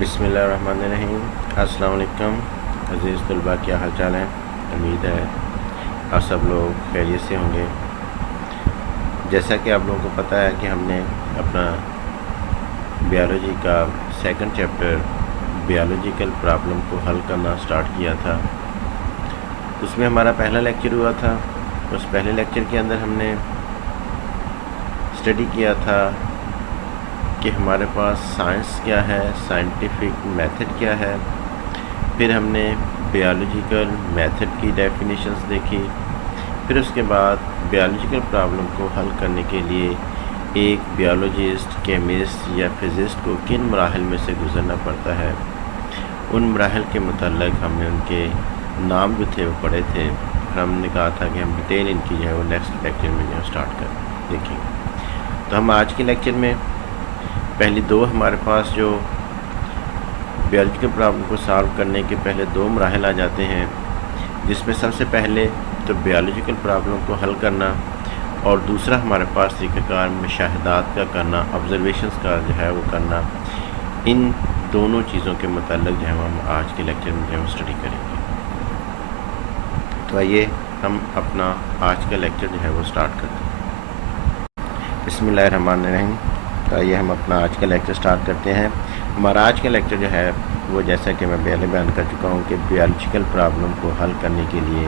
بسم اللہ الرحمن الرحیم۔ السلام علیکم عزیز طلباء، کیا حال چال ہے؟ امید ہے آپ سب لوگ خیریت سے ہوں گے۔ جیسا کہ آپ لوگوں کو پتہ ہے کہ ہم نے اپنا بیالوجی کا سیکنڈ چیپٹر بیالوجیکل پرابلم کو حل کرنا سٹارٹ کیا تھا۔ اس میں ہمارا پہلا لیکچر ہوا تھا۔ اس پہلے لیکچر کے اندر ہم نے اسٹڈی کیا تھا کہ ہمارے پاس سائنس کیا ہے، سائنٹیفک میتھڈ کیا ہے۔ پھر ہم نے بیالوجیکل میتھڈ کی ڈیفینیشنز دیکھی۔ پھر اس کے بعد بیالوجیکل پرابلم کو حل کرنے کے لیے ایک بیالوجسٹ، کیمسٹ یا فزسٹ کو کن مراحل میں سے گزرنا پڑتا ہے، ان مراحل کے متعلق ہم نے ان کے نام جو تھے وہ پڑھے تھے۔ ہم نے کہا تھا کہ ہم ڈیٹیل ان کی جو ہے وہ نیکسٹ لیکچر میں جو ہے اسٹارٹ کر دیکھیں گے۔ تو ہم آج کے لیکچر میں پہلی دو ہمارے پاس جو بیالوجیکل پرابلم کو سالو کرنے کے پہلے دو مراحل آ جاتے ہیں، جس میں سب سے پہلے تو بیالوجیکل پرابلم کو حل کرنا، اور دوسرا ہمارے پاس طریقہ کار مشاہدات کا کرنا، آبزرویشنز کا جو ہے وہ کرنا۔ ان دونوں چیزوں کے متعلق جو ہے ہم آج کے لیکچر میں جو ہے اسٹڈی کریں گے۔ تو آئیے ہم اپنا آج کا لیکچر جو ہے وہ اسٹارٹ کرتے ہیں۔ بسم اللہ الرحمن الرحیم۔ تو آئیے ہم اپنا آج کا لیکچر سٹارٹ کرتے ہیں۔ ہمارا آج کا لیکچر جو ہے وہ جیسا کہ میں پہلے بیان کر چکا ہوں کہ بیالوجیکل پرابلم کو حل کرنے کے لیے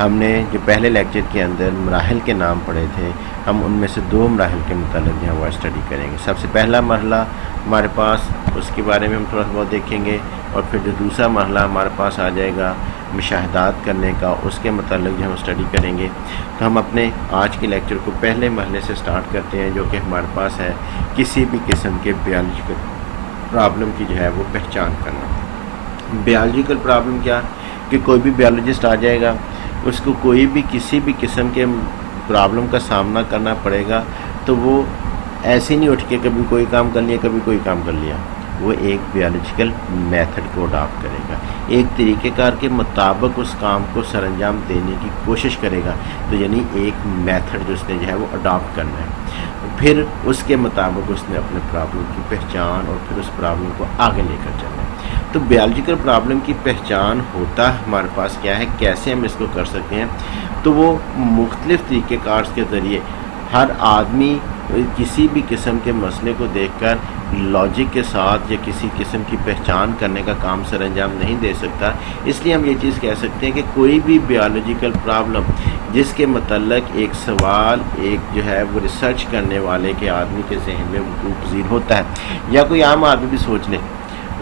ہم نے جو پہلے لیکچر کے اندر مراحل کے نام پڑھے تھے، ہم ان میں سے دو مراحل کے متعلق جو ہے وہ اسٹڈی کریں گے۔ سب سے پہلا مرحلہ ہمارے پاس، اس کے بارے میں ہم تھوڑا بہت دیکھیں گے، اور پھر جو دوسرا مرحلہ ہمارے پاس آ جائے گا مشاہدات کرنے کا، اس کے متعلق جو ہم اسٹڈی کریں گے۔ تو ہم اپنے آج کے لیکچر کو پہلے مرحلے سے سٹارٹ کرتے ہیں، جو کہ ہمارے پاس ہے کسی بھی قسم کے بیالوجیکل پرابلم کی جو ہے وہ پہچان کرنا۔ بیالوجیکل پرابلم کیا کہ کوئی بھی بیالوجسٹ آ جائے گا، اس کو کوئی بھی کسی بھی قسم کے پرابلم کا سامنا کرنا پڑے گا، تو وہ ایسے نہیں اٹھ کے کبھی کوئی کام کر لیا کبھی کوئی کام کر لیا، وہ ایک بیالوجیکل میتھڈ کو اڈاپٹ کرے گا، ایک طریقہ کار کے مطابق اس کام کو سر انجام دینے کی کوشش کرے گا۔ تو یعنی ایک میتھڈ جو اس نے جو ہے وہ اڈاپٹ کرنا ہے، پھر اس کے مطابق اس نے اپنے پرابلم کی پہچان اور پھر اس پرابلم کو آگے لے کر چلنا ہے۔ تو بیالوجیکل پرابلم کی پہچان ہوتا ہمارے پاس کیا ہے، کیسے ہم اس کو کر سکتے ہیں؟ تو وہ مختلف طریقہ کار کے ذریعے ہر آدمی کسی بھی قسم کے مسئلے کو دیکھ کر لاجک کے ساتھ یا کسی قسم کی پہچان کرنے کا کام سر انجام نہیں دے سکتا۔ اس لیے ہم یہ چیز کہہ سکتے ہیں کہ کوئی بھی بیالوجیکل پرابلم جس کے متعلق ایک سوال ایک جو ہے وہ ریسرچ کرنے والے کے آدمی کے ذہن میں وقوع پذیر ہوتا ہے، یا کوئی عام آدمی بھی سوچ لے،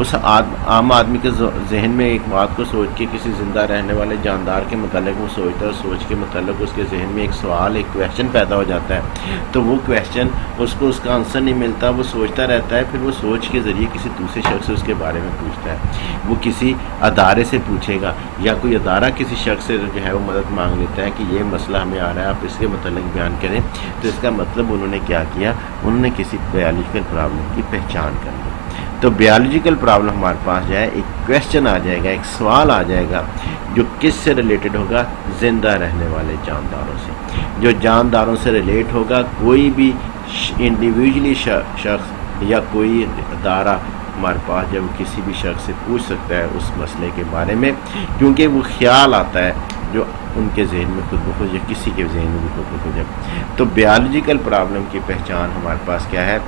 اس عام آدمی کے ذہن میں ایک بات کو سوچ کے کسی زندہ رہنے والے جاندار کے متعلق وہ سوچتا ہے، سوچ کے متعلق اس کے ذہن میں ایک سوال، ایک کویشچن پیدا ہو جاتا ہے، تو وہ کویشچن اس کو اس کا آنسر نہیں ملتا، وہ سوچتا رہتا ہے، پھر وہ سوچ کے ذریعے کسی دوسرے شخص سے اس کے بارے میں پوچھتا ہے، وہ کسی ادارے سے پوچھے گا، یا کوئی ادارہ کسی شخص سے جو ہے وہ مدد مانگ لیتا ہے کہ یہ مسئلہ ہمیں آ رہا ہے، آپ اس کے متعلق بیان کریں۔ تو اس کا مطلب انہوں نے کیا کیا، انہوں نے کسی بیالوجیکل پرابلم کی پہچان کر لی۔ تو بیالوجیکل پرابلم ہمارے پاس جو ہے ایک کویشچن آ جائے گا، ایک سوال آ جائے گا، جو کس سے ریلیٹڈ ہوگا، زندہ رہنے والے جانداروں سے۔ جو جانداروں سے ریلیٹ ہوگا، کوئی بھی انڈیویجولی شخص یا کوئی ادارہ ہمارے پاس جب کسی بھی شخص سے پوچھ سکتا ہے اس مسئلے کے بارے میں، کیونکہ وہ خیال آتا ہے جو ان کے ذہن میں خود بخود یا کسی کے ذہن میں بھی خود بخود ہے۔ تو بیالوجیکل پرابلم کی پہچان ہمارے پاس کیا ہے،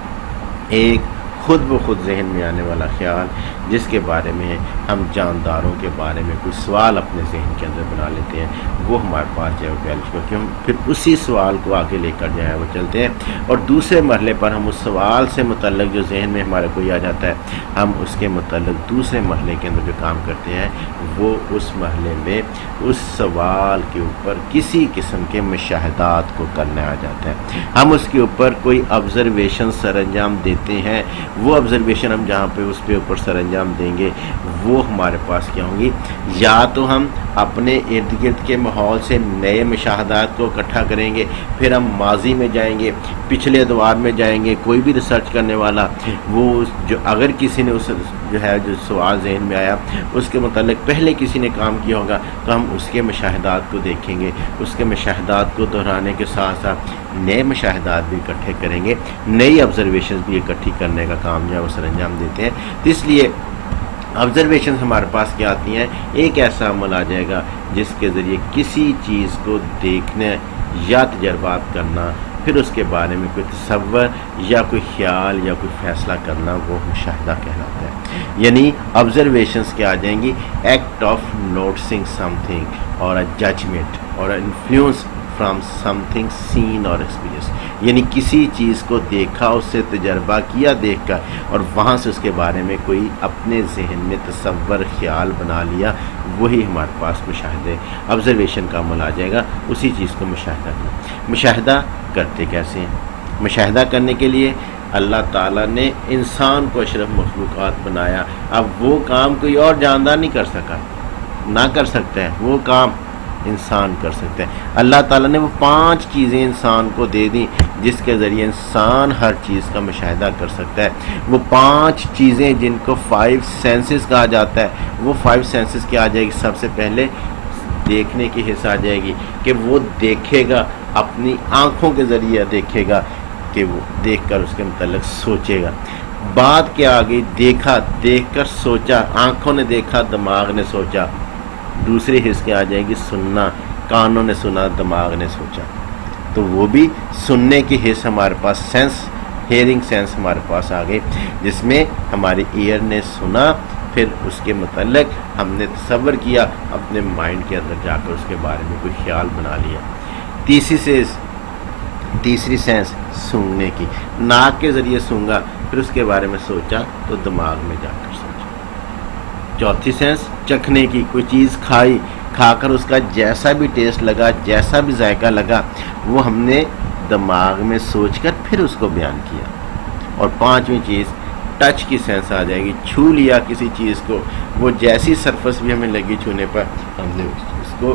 ایک خود بخود ذہن میں آنے والا خیال جس کے بارے میں ہم جانداروں کے بارے میں کوئی سوال اپنے ذہن کے اندر بنا لیتے ہیں، وہ ہمارے پاس جو ہے بیالوجیکل، کہ ہم پھر اسی سوال کو آگے لے کر جو ہے وہ چلتے ہیں، اور دوسرے مرحلے پر ہم اس سوال سے متعلق جو ذہن میں ہمارے کوئی آ جاتا ہے، ہم اس کے متعلق دوسرے مرحلے کے اندر جو کام کرتے ہیں، وہ اس مرحلے میں اس سوال کے اوپر کسی قسم کے مشاہدات کو کرنے آ جاتا ہے۔ ہم اس کے اوپر کوئی آبزرویشن سر انجام دیتے ہیں، وہ آبزرویشن ہم جہاں پہ اس پہ اوپر سر انجام دیں گے، وہ ہمارے پاس کیا ہوں گی، یا تو ہم اپنے ارد گرد کے ماحول سے نئے مشاہدات کو اکٹھا کریں گے، پھر ہم ماضی میں جائیں گے، پچھلے ادوار میں جائیں گے، کوئی بھی ریسرچ کرنے والا وہ جو اگر کسی نے اس جو ہے جو سوال ذہن میں آیا اس کے متعلق پہلے کسی نے کام کیا ہوگا، تو ہم اس کے مشاہدات کو دیکھیں گے، اس کے مشاہدات کو دہرانے کے ساتھ ساتھ نئے مشاہدات بھی اکٹھے کریں گے، نئی آبزرویشنز بھی اکٹھی کرنے کا کام جو ہے وہ سر انجام دیتے ہیں۔ تو اس لیے آبزرویشنز ہمارے پاس کیا آتی ہیں؟ ایک ایسا عمل آ جائے گا جس کے ذریعے کسی چیز کو دیکھنا یا تجربات کرنا، پھر اس کے بارے میں کوئی تصور یا کوئی خیال یا کوئی فیصلہ کرنا، وہ مشاہدہ کہلاتا ہے۔ یعنی آبزرویشنز کیا آ جائیں گی؟ Act of noticing some thing اور اے ججمنٹ اور انفلوئنس فرام سم تھنگ سین اور ایکسپیرینس، یعنی کسی چیز کو دیکھا، اس سے تجربہ کیا دیکھ کر، اور وہاں سے اس کے بارے میں کوئی اپنے ذہن میں تصور خیال بنا لیا، وہی ہمارے پاس مشاہدے آبزرویشن کا عمل آ جائے گا۔ اسی چیز کو مشاہدہ کرنا۔ مشاہدہ کرتے کیسے ہیں؟ مشاہدہ کرنے کے لیے اللہ تعالیٰ نے انسان کو اشرف مخلوقات بنایا۔ اب وہ کام کوئی اور جاندار نہیں کر سکا، نہ کر سکتا ہے، وہ کام انسان کر سکتا ہے۔ اللہ تعالیٰ نے وہ 5 چیزیں انسان کو دے دیں جس کے ذریعے انسان ہر چیز کا مشاہدہ کر سکتا ہے۔ وہ 5 چیزیں جن کو 5 سینسز کہا جاتا ہے، وہ 5 سینسز کیا آ جائے گی؟ سب سے پہلے دیکھنے کی حصہ آ جائے گی کہ وہ دیکھے گا، اپنی آنکھوں کے ذریعے دیکھے گا، کہ وہ دیکھ کر اس کے متعلق سوچے گا۔ بات کیا آ گئی؟ دیکھا، دیکھ کر سوچا، آنکھوں نے دیکھا، دماغ نے سوچا۔ دوسری حص کیا آ جائے گی؟ سننا، کانوں نے سنا، دماغ نے سوچا۔ تو وہ بھی سننے کی حص ہمارے پاس، سینس، ہیئرنگ سینس ہمارے پاس آ گئی، جس میں ہماری ایئر نے سنا، پھر اس کے متعلق ہم نے تصور کیا، اپنے مائنڈ کے اندر جا کر اس کے بارے میں کوئی خیال بنا لیا۔ تیسری سینس سونگنے کی، ناک کے ذریعے سونگا، پھر اس کے بارے میں سوچا تو دماغ میں جا کر سوچا۔ چوتھی سینس چکھنے کی، کوئی چیز کھائی، کھا کر اس کا جیسا بھی ٹیسٹ لگا، جیسا بھی ذائقہ لگا، وہ ہم نے دماغ میں سوچ کر پھر اس کو بیان کیا۔ اور 5ویں چیز ٹچ کی سینس آ جائے گی، چھو لیا کسی چیز کو، وہ جیسی سرفس بھی ہمیں لگی چھونے پر، ہم نے اس کو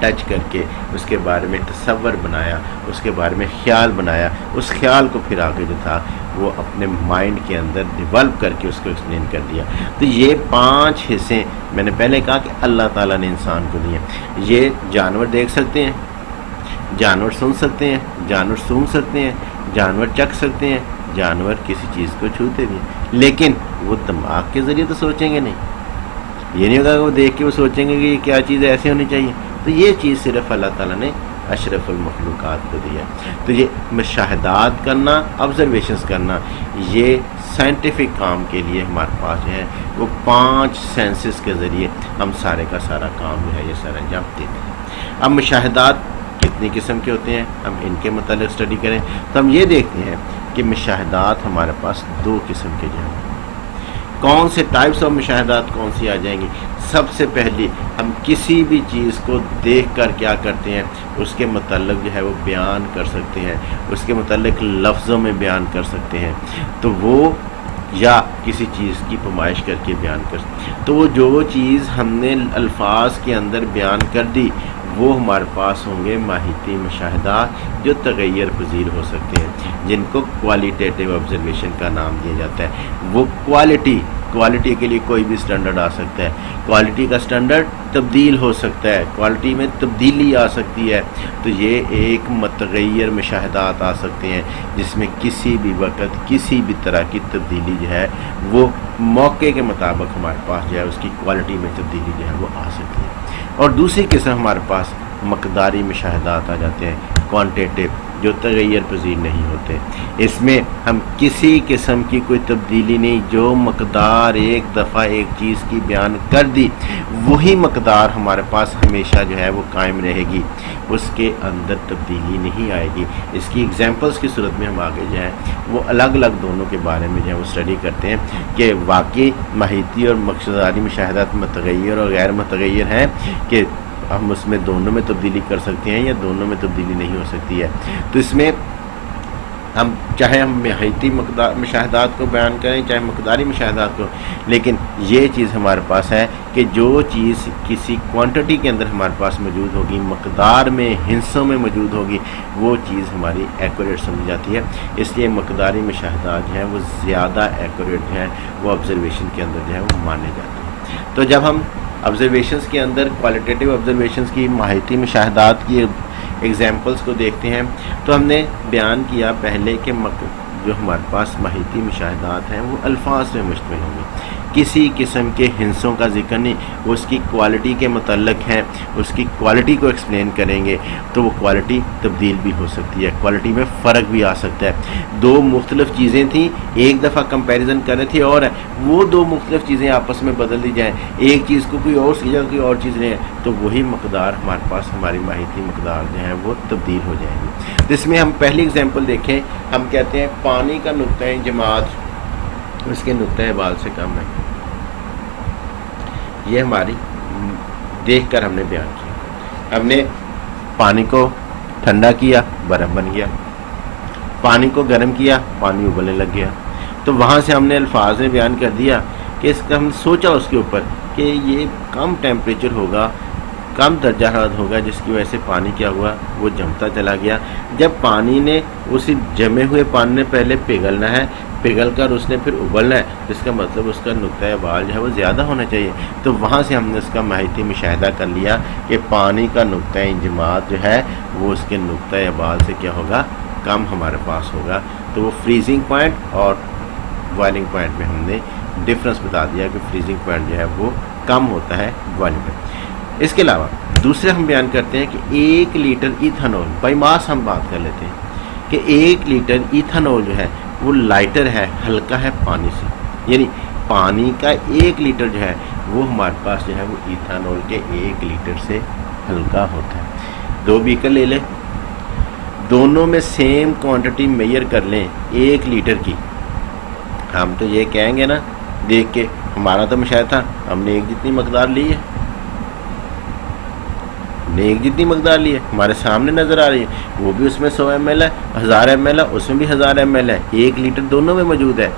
ٹچ کر کے اس کے بارے میں تصور بنایا، اس کے بارے میں خیال بنایا، اس خیال کو پھر آگے جو تھا وہ اپنے مائنڈ کے اندر ڈیولپ کر کے اس کو ایکسپلین کر دیا۔ تو یہ 5 حصے میں نے پہلے کہا کہ اللہ تعالیٰ نے انسان کو دیے۔ یہ جانور دیکھ سکتے ہیں، جانور سن سکتے ہیں، جانور سونگھ سکتے ہیں، جانور چکھ سکتے ہیں، جانور کسی چیز کو چھوتے بھی ہیں، لیکن وہ دماغ کے ذریعے تو سوچیں گے نہیں۔ یہ نہیں ہوگا کہ وہ دیکھ کے وہ سوچیں گے کہ یہ کیا چیز ایسے ہونی چاہیے۔ تو یہ چیز صرف اللہ تعالیٰ نے اشرف المخلوقات کو دیا۔ تو یہ مشاہدات کرنا، آبزرویشنز کرنا، یہ سائنٹیفک کام کے لیے ہمارے پاس جو ہے وہ 5 سینسز کے ذریعے ہم سارے کا سارا کام جو ہے یہ سر انجام دیتے ہیں۔ اب مشاہدات کتنی قسم کے ہوتے ہیں، ہم ان کے متعلق اسٹڈی کریں تو ہم یہ دیکھتے ہیں کہ مشاہدات ہمارے پاس 2 قسم کے جو ہیں۔ کون سے ٹائپس آف مشاہدات کون سی آ جائیں گی؟ سب سے پہلی ہم کسی بھی چیز کو دیکھ کر کیا کرتے ہیں، اس کے متعلق جو ہے وہ بیان کر سکتے ہیں، اس کے متعلق لفظوں میں بیان کر سکتے ہیں، تو وہ یا کسی چیز کی پیمائش کر کے بیان کر سکتے ہیں۔ تو وہ جو چیز ہم نے الفاظ کے اندر بیان کر دی وہ ہمارے پاس ہوں گے ماہیتی مشاہدات، جو تغیر پذیر ہو سکتے ہیں، جن کو کوالیٹیٹیو آبزرویشن کا نام دیا جاتا ہے۔ وہ کوالٹی کے لیے کوئی بھی سٹینڈرڈ آ سکتا ہے، کوالٹی کا سٹینڈرڈ تبدیل ہو سکتا ہے، کوالٹی میں تبدیلی آ سکتی ہے، تو یہ ایک متغیر مشاہدات آ سکتے ہیں جس میں کسی بھی وقت کسی بھی طرح کی تبدیلی جو ہے وہ موقع کے مطابق ہمارے پاس جو ہے اس کی کوالٹی میں تبدیلی جو ہے وہ آ سکتی ہے۔ اور دوسری قسم ہمارے پاس مقداری مشاہدات آ جاتے ہیں، کوانٹیٹیو، جو تغیر پذیر نہیں ہوتے۔ اس میں ہم کسی قسم کی کوئی تبدیلی نہیں، جو مقدار ایک دفعہ ایک چیز کی بیان کر دی وہی مقدار ہمارے پاس ہمیشہ جو ہے وہ قائم رہے گی، اس کے اندر تبدیلی نہیں آئے گی۔ اس کی ایگزامپلس کی صورت میں ہم آگے جو ہے وہ الگ الگ دونوں کے بارے میں جو ہے وہ اسٹڈی کرتے ہیں کہ واقعی ماہیتی اور مقداری مشاہدات متغیر اور غیر متغیر ہیں، کہ ہم اس میں دونوں میں تبدیلی کر سکتے ہیں یا دونوں میں تبدیلی نہیں ہو سکتی ہے۔ تو اس میں ہم چاہے ہم ماہیتی مشاہدات کو بیان کریں چاہے مقداری مشاہدات کو، لیکن یہ چیز ہمارے پاس ہے کہ جو چیز کسی کوانٹٹی کے اندر ہمارے پاس موجود ہوگی، مقدار میں، ہنسوں میں موجود ہوگی، وہ چیز ہماری ایکوریٹ سمجھی جاتی ہے۔ اس لیے مقداری مشاہدات جو ہیں وہ زیادہ ایکوریٹ ہیں، وہ آبزرویشن کے اندر جو ہے وہ مانے جاتے ہیں۔ تو جب ہم آبزرویشنز کے اندر کوالٹیٹیو آبزرویشنز کی، ماہیتی مشاہدات کی ایگزامپلس کو دیکھتے ہیں تو ہم نے بیان کیا پہلے کہ جو ہمارے پاس محیطی مشاہدات ہیں وہ الفاظ میں مشتمل ہوں گے، کسی قسم کے ہنسوں کا ذکر نہیں، وہ اس کی کوالٹی کے متعلق ہیں، اس کی کوالٹی کو ایکسپلین کریں گے تو وہ کوالٹی تبدیل بھی ہو سکتی ہے، کوالٹی میں فرق بھی آ سکتا ہے۔ دو مختلف چیزیں تھیں، ایک دفعہ کمپیریزن کر رہے تھے اور وہ دو مختلف چیزیں آپس میں بدل دی جائیں، ایک چیز کو کوئی اور سی جگہ کوئی اور چیز لیں تو وہی مقدار ہمارے پاس ہماری ماہیتی مقدار جو ہے وہ تبدیل ہو جائے گی۔ تو اس میں ہم پہلی اگزامپل دیکھیں، ہم کہتے ہیں پانی کا نقطۂ انجماد اس کے نقطۂ بال سے کم ہے، یہ ہماری دیکھ کر ہم نے بیان کیا۔ ہم نے پانی کو ٹھنڈا کیا، برف بن گیا، پانی کو گرم کیا، پانی ابلنے لگ گیا، تو وہاں سے ہم نے الفاظ میں بیان کر دیا کہ اس کا ہم سوچا اس کے اوپر کہ یہ کم ٹیمپریچر ہوگا، کم درجہ حرارت ہوگا، جس کی وجہ سے پانی کیا ہوا وہ جمتا چلا گیا۔ جب پانی نے اسی جمے ہوئے پانی نے پہلے پگھلنا ہے، پگھل کر اس نے پھر ابلنا ہے، جس کا مطلب اس کا نقطۂ بال جو ہے وہ زیادہ ہونا چاہیے، تو وہاں سے ہم نے اس کا ماہیتی مشاہدہ کر لیا کہ پانی کا نقطۂ انجماد جو ہے وہ اس کے نقطۂ بال سے کیا ہوگا، کم ہمارے پاس ہوگا۔ تو وہ فریزنگ پوائنٹ اور بوائلنگ پوائنٹ میں ہم نے ڈفرنس بتا دیا کہ فریزنگ پوائنٹ جو ہے وہ کم ہوتا ہے بوائلنگ پوائنٹ۔ اس کے علاوہ دوسرے ہم بیان کرتے ہیں کہ 1 لیٹر ایتھنول، بائی ماس ہم بات کر لیتے ہیں کہ 1 لیٹر ایتھنول جو ہے وہ لائٹر ہے، ہلکا ہے پانی سے، یعنی پانی کا 1 لیٹر جو ہے وہ ہمارے پاس جو ہے وہ ایتھنول کے 1 لیٹر سے ہلکا ہوتا ہے۔ 2 بیکر لے لیں، دونوں میں سیم کوانٹٹی میئر کر لیں 1 لیٹر کی، ہم تو یہ کہیں گے نا دیکھ کے، ہمارا تو مشاہدہ تھا، ہم نے ایک جتنی مقدار لی ہے، ایک جتنی مقدار لی ہے ہمارے سامنے نظر آ رہی ہے، وہ بھی اس میں 100 ml ہے، 1000 ml ہے، اس میں بھی 1000 ml ہے، 1 لیٹر دونوں میں موجود ہے،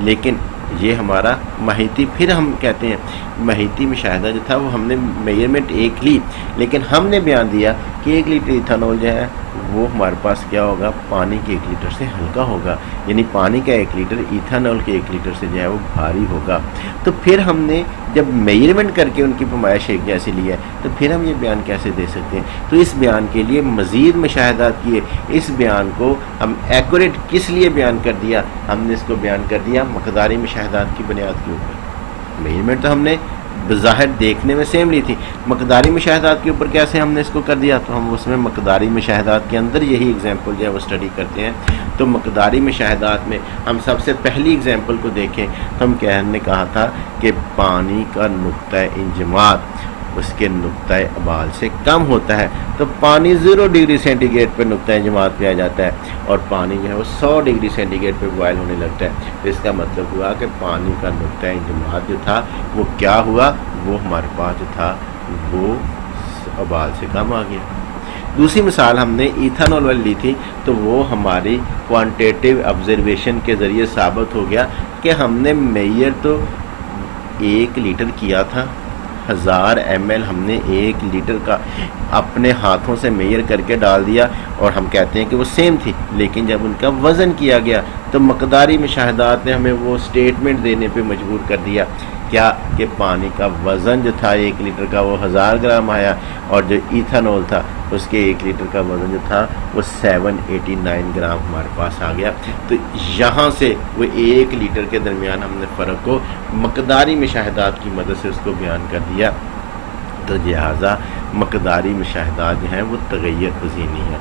لیکن یہ ہمارا ماہیتی، پھر ہم کہتے ہیں ماہیتی مشاہدہ جو تھا وہ ہم نے میئرمنٹ ایک لی، لیکن ہم نے بیان دیا کہ 1 لیٹر ایتھنول جو ہے وہ ہمارے پاس کیا ہوگا، پانی کے 1 لیٹر سے ہلکا ہوگا، یعنی پانی کا 1 لیٹر ایتھنول کے 1 لیٹر سے جو ہے وہ بھاری ہوگا۔ تو پھر ہم نے جب میئرمنٹ کر کے ان کی پیمائش ایک جیسی لی ہے تو پھر ہم یہ بیان کیسے دے سکتے ہیں؟ تو اس بیان کے لیے مزید مشاہدات کیے، اس بیان کو ہم ایکوریٹ کس لیے بیان کر دیا؟ ہم نے اس کو بیان کر دیا مقداری مشاہدات کی بنیاد کے اوپر۔ میئرمنٹ تو ہم نے بظاہر دیکھنے میں سیم لی تھی، مقداری مشاہدات کے اوپر کیسے ہم نے اس کو کر دیا؟ تو ہم اس میں مقداری مشاہدات کے اندر یہی اگزامپل جو ہے وہ اسٹڈی کرتے ہیں۔ تو مقداری مشاہدات میں ہم سب سے پہلی اگزامپل کو دیکھیں تو ہم نے کہا تھا کہ پانی کا نقطۂ انجماد اس کے نقطۂ ابال سے کم ہوتا ہے، تو پانی 0 ڈگری سینٹی گریڈ پہ نقطۂ انجماد پہ آ جاتا ہے اور پانی جو ہے وہ 100 ڈگری سینٹی گریڈ پہ بوائل ہونے لگتا ہے۔ تو اس کا مطلب ہوا کہ پانی کا نقطۂ انجماد جو تھا وہ کیا ہوا، وہ ہمارے پاس جو تھا وہ ابال سے کم آ گیا۔ دوسری مثال ہم نے ایتھنول والی لی تھی، تو وہ ہماری کوانٹیٹیو آبزرویشن کے ذریعے ثابت ہو گیا کہ ہم نے میئر تو 1 لیٹر کیا تھا، 1000 ml ہم نے 1 لیٹر کا اپنے ہاتھوں سے میئر کر کے ڈال دیا اور ہم کہتے ہیں کہ وہ سیم تھی، لیکن جب ان کا وزن کیا گیا تو مقداری مشاہدات نے ہمیں وہ سٹیٹمنٹ دینے پہ مجبور کر دیا کیا کہ پانی کا وزن جو تھا 1 لیٹر کا وہ 1000 گرام آیا، اور جو ایتھنول تھا اس کے 1 لیٹر کا وزن جو تھا وہ 789 گرام ہمارے پاس آ گیا۔ تو یہاں سے وہ 1 لیٹر کے درمیان ہم نے فرق کو مقداری مشاہدات کی مدد سے اس کو بیان کر دیا۔ تو لہٰذا مقداری مشاہدات جو ہیں وہ تغیر پذیر نہیں ہے۔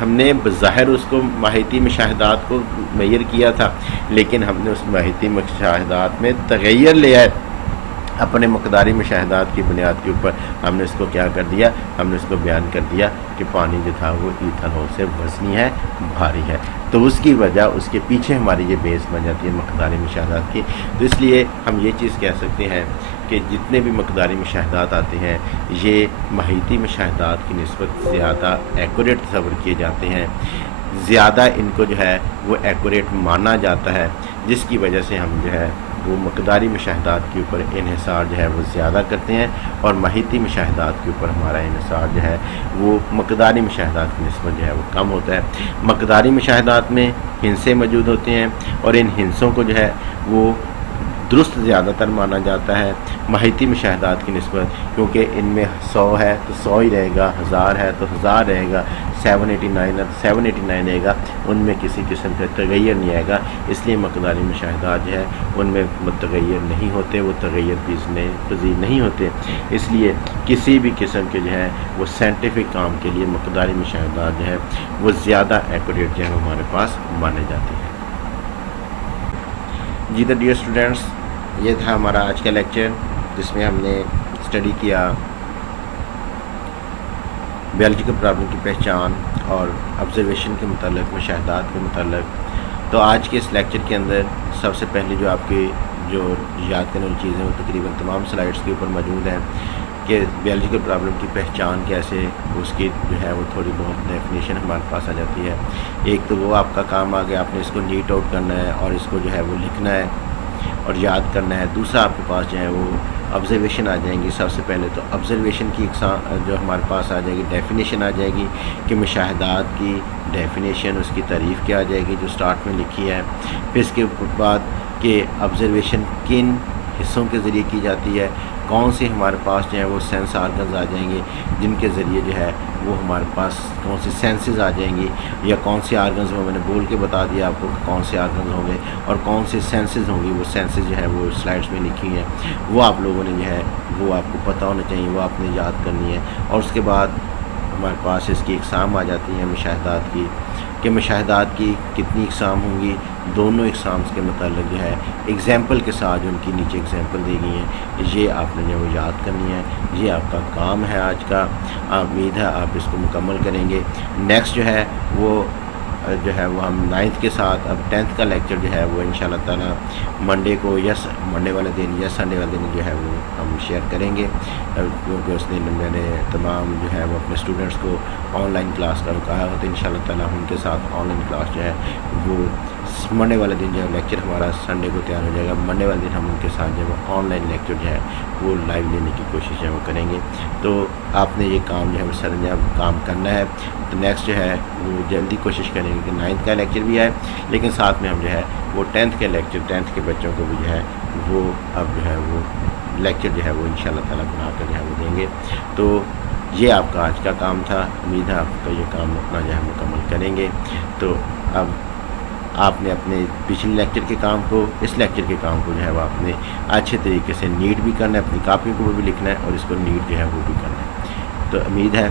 ہم نے بظاہر اس کو ماہیتی مشاہدات کو میئر کیا تھا، لیکن ہم نے اس ماہیتی مشاہدات میں تغیر لیا ہے اپنے مقداری مشاہدات کی بنیاد کے اوپر۔ ہم نے اس کو کیا کر دیا، ہم نے اس کو بیان کر دیا کہ پانی جو تھا وہ ایتھنول سے وزنی ہے، بھاری ہے، تو اس کی وجہ اس کے پیچھے ہماری یہ بیس بن جاتی ہے مقداری مشاہدات کی۔ تو اس لیے ہم یہ چیز کہہ سکتے ہیں کہ جتنے بھی مقداری مشاہدات آتے ہیں یہ ماہیتی مشاہدات کی نسبت زیادہ ایکوریٹ تصور کیے جاتے ہیں، زیادہ ان کو جو ہے وہ ایکوریٹ مانا جاتا ہے، جس کی وجہ سے ہم جو ہے وہ مقداری مشاہدات کے اوپر انحصار جو ہے وہ زیادہ کرتے ہیں، اور ماہیتی مشاہدات کے اوپر ہمارا انحصار جو ہے وہ مقداری مشاہدات کی نسبت جو ہے وہ کم ہوتا ہے۔ مقداری مشاہدات میں ہندسے موجود ہوتے ہیں، اور ان ہندسوں کو جو ہے وہ درست زیادہ تر مانا جاتا ہے ماہیتی مشاہدات کی نسبت، کیونکہ ان میں 100 ہے تو 100 ہی رہے گا، 1000 ہے تو 1000 رہے گا، 789 ہے تو 789 رہے گا، ان میں کسی قسم کا تغیر نہیں آئے گا۔ اس لیے مقداری مشاہدات جو ہے ان میں متغیر نہیں ہوتے، وہ تغیر پذیر نہیں ہوتے، اس لیے کسی بھی قسم کے جو ہے وہ سائنٹیفک کام کے لیے مقداری مشاہدات جو ہے وہ زیادہ ایکوریٹ جو ہے ہمارے پاس مانے جاتے ہیں۔ جی تو ڈیئر اسٹوڈینٹس، یہ تھا ہمارا آج کا لیکچر، جس میں ہم نے اسٹڈی کیا بیالوجیکل پرابلم کی پہچان اور آبزرویشن کے متعلق، مشاہدات کے متعلق۔ تو آج کے اس لیکچر کے اندر سب سے پہلے جو آپ کی جو یاد کرنے والی چیزیں وہ تقریباً تمام سلائڈس کے اوپر موجود ہیں کہ بیالوجیکل پرابلم کی پہچان کیسے، اس کی جو ہے وہ تھوڑی بہت ڈیفینیشن ہمارے پاس آ جاتی ہے۔ ایک تو وہ آپ کا کام آ گیا، آپ نے اس کو نیٹ آؤٹ کرنا ہے اور اس کو جو ہے وہ لکھنا ہے اور یاد کرنا ہے۔ دوسرا آپ کے پاس جو ہے وہ آبزرویشن آ جائیں گی۔ سب سے پہلے تو آبزرویشن کی جو ہمارے پاس آ جائے گی ڈیفینیشن آ جائے گی کہ مشاہدات کی ڈیفینیشن، اس کی تعریف کیا آ جائے گی جو سٹارٹ میں لکھی ہے۔ پھر اس کے بعد کہ آبزرویشن کن حصوں کے ذریعے کی جاتی ہے، کون سے ہمارے پاس جو ہے وہ سینس آرگنز آ جائیں گے جن کے ذریعے جو ہے وہ ہمارے پاس کون سی سینسز آ جائیں گی، یا کون سی آرگنز میں نے بول کے بتا دیا آپ کو کہ کون سے آرگنز ہوں گے اور کون سے سینسز ہوں گی۔ وہ سینسز جو ہے وہ سلائڈس میں لکھی ہیں، وہ آپ لوگوں نے جو ہے وہ آپ کو پتہ ہونا چاہیے، وہ آپ نے یاد کرنی ہے۔ اور اس کے بعد ہمارے پاس اس کی اقسام آ جاتی ہیں مشاہدات کی، کہ مشاہدات کی کتنی اقسام ہوں گی، دونوں اقسامس کے متعلق جو ہے ایگزامپل کے ساتھ جو ان کی نیچے ایگزامپل دی گئی ہیں، یہ آپ نے جو وہ یاد کرنی ہے۔ یہ آپ کا کام ہے آج کا، امید ہے آپ اس کو مکمل کریں گے۔ نیکسٹ جو ہے وہ ہم 9th کے ساتھ اب 10th کا لیکچر جو ہے وہ انشاءاللہ تعالیٰ منڈے کو منڈے والے دن یا سنڈے والے دن جو ہے وہ ہم شیئر کریں گے، کیونکہ اس دن میں نے تمام جو ہے وہ اپنے اسٹوڈنٹس کو آن لائن کلاس کا کہا ہے، تو انشاءاللہ تعالیٰ ان کے ساتھ آن لائن کلاس جو ہے وہ منڈے والے دن جو ہے لیکچر ہمارا سنڈے کو تیار ہو جائے گا۔ منڈے والے دن ہم ان کے ساتھ جو ہے وہ آن لائن لیکچر جو ہے وہ لائیو لینے کی کوشش جو ہے وہ کریں گے۔ تو آپ نے یہ کام جو ہے وہ سر انجام کام کرنا ہے۔ تو نیکسٹ جو ہے وہ جلدی کوشش کریں گے کہ 9th کا لیکچر بھی آئے، لیکن ساتھ میں ہم جو ہے وہ 10th کے لیکچر 10th کے بچوں کو بھی جو ہے وہ اب جو ہے وہ لیکچر جو ہے وہ انشاءاللہ تعالیٰ بنا کر جو ہے وہ دیں گے۔ تو یہ آپ کا آج کا کام تھا، امید ہے آپ کا یہ کام اپنا جو ہے مکمل کریں گے۔ تو اب آپ نے اپنے پچھلے لیکچر کے کام کو، اس لیکچر کے کام کو جو ہے وہ آپ نے اچھے طریقے سے نیٹ بھی کرنا ہے، اپنی کاپی کو بھی لکھنا ہے اور اس کو نیٹ جو ہے وہ بھی کرنا ہے۔ تو امید ہے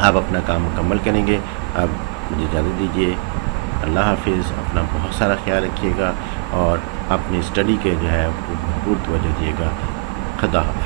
آپ اپنا کام مکمل کریں گے۔ اب مجھے اجازت دیجیے، اللہ حافظ، اپنا بہت سارا خیال رکھیے گا اور اپنی اسٹڈی کے جو ہے وہ بھرپور توجہ دیے گا۔ خدا حافظ۔